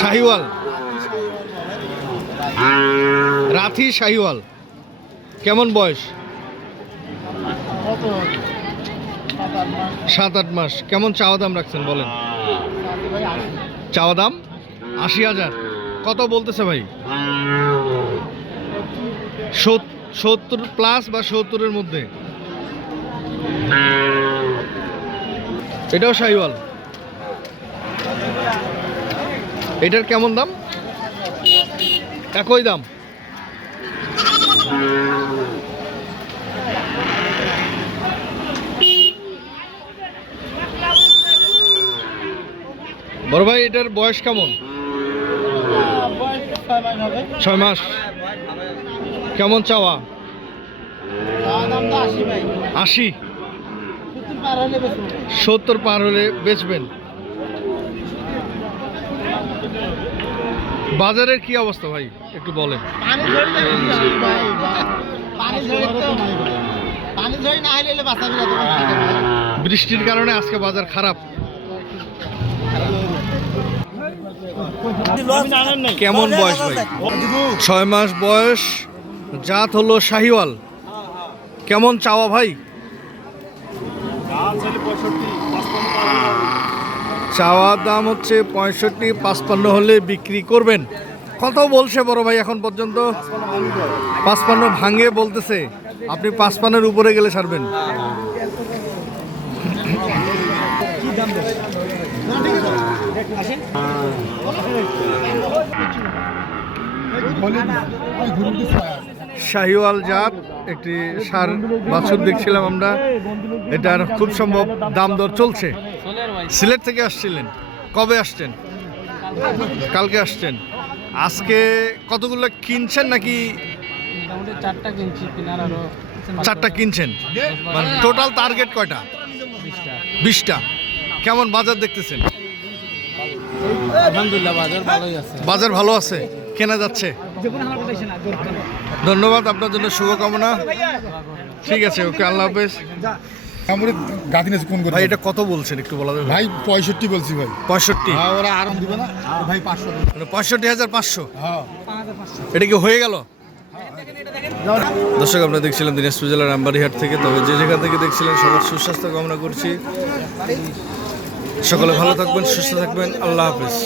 শাহিওয়াল, রাথি শাহিওয়াল। কেমন বয়স? 7-8 মাস। কেমন চাওয়া দাম রাখছেন বলেন? চাওয়া দাম 80,000। কত বলতেছে ভাই? 70 প্লাস বা 70-এর মধ্যে। এটাও শাহিওয়াল। এটার কেমন দাম? একই দাম। বড় ভাই এটার বয়স কেমন? 6 মাস। কেমন চাওয়া? 80। 70 পার হলে বেচবেন। বাজারের কি অবস্থা ভাই একটু বলেন? বৃষ্টির কারণে আজকে বাজার খারাপ। কেমন বয়স ভাই? 6 মাস বয়স, জাত হলো শাহিওয়াল। কেমন চাওয়া ভাই? চাওয়া দাম হচ্ছে 65-55 হলে বিক্রি করবেন। কত বলছে বড় ভাই এখন পর্যন্ত? 55 ভাঙে বলতেছে। আপনি 55-এর উপরে গেলে ছাড়বেন। শাহিওয়াল জাত একটি সার বাছুর দেখছিলাম আমরা। এটার খুব সম্ভব দাম দর চলছে। সিলেট থেকে আসছিলেন? কবে আসছেন? কালকে আসছেন। আজকে কতগুলো কিনছেন নাকি? 4টা কিনছেন। মানে টোটাল টার্গেট কয়টা? 20টা। কেমন বাজার দেখতেছেন? আলহামদুলিল্লাহ বাজার ভালোই আছে। বাজার ভালো আছে, কেনা যাচ্ছে। ধন্যবাদ, আপনার জন্য শুভকামনা। ঠিক আছে, ওকে, আল্লাহ হাফেজ। ভাই এটা কত বলছেন একটু বলা যাবে? ভাই 65 বলছি ভাই। 65? ওরা আরাম দিবে না ভাই। 500 মানে 65,500। হ্যাঁ, এটা কি হয়ে গেল? দর্শক, আপনারা দেখছিলেন দিনাজপুর জেলার আমবাড়িহাট থেকে। তবে যে জায়গা থেকে দেখছিলেন সবার সুস্বাস্থ্য কামনা করছি। সকলে ভালো থাকবেন, সুস্থ থাকবেন। আল্লাহ হাফেজ।